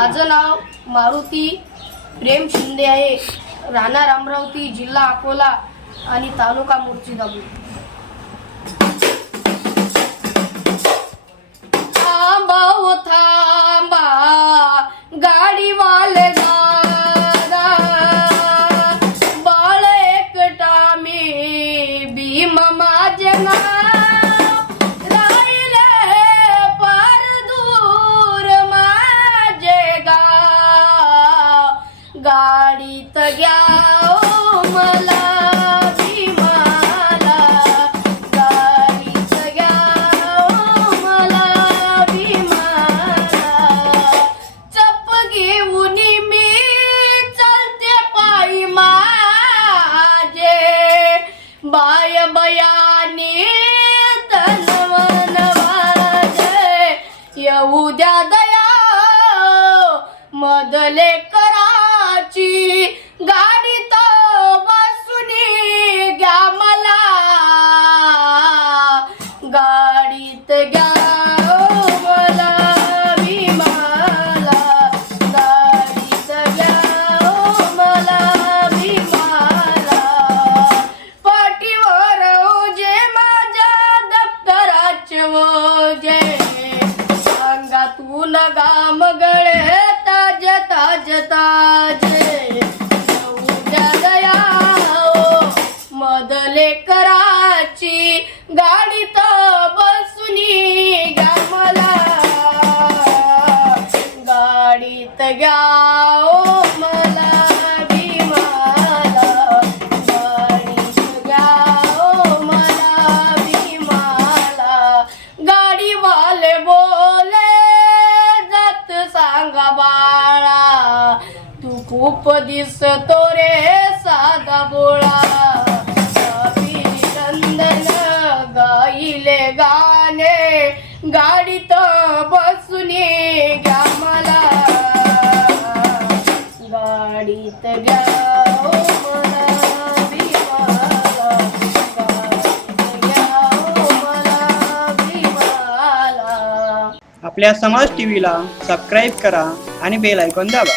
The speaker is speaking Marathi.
माझं नाव मारुती प्रेम शिंदे आहे. राहणार अमरावती जिल्हा अकोला आणि तालुका मुर्शिदाबाद. गाडीत घ्या ओ मला भीमाला गाडीत घ्या ओ मला भीमाला चप घेऊन मी चालते पायी माझे बाय बयाने तनवन वाजे येऊ द्या दया मदले कराची गाडी तो बसुनी घ्या मला. गाडीत घ्या ओ मला लेकराची गाडीवाले बोले जात सांगा बाळा तू खूप दिसतो रे साधा बोळा. बसून घ्या मला. गाडीत घ्या आपल्या समाज टीव्हीला सबस्क्राईब करा आणि बेल ऐकून दाबा.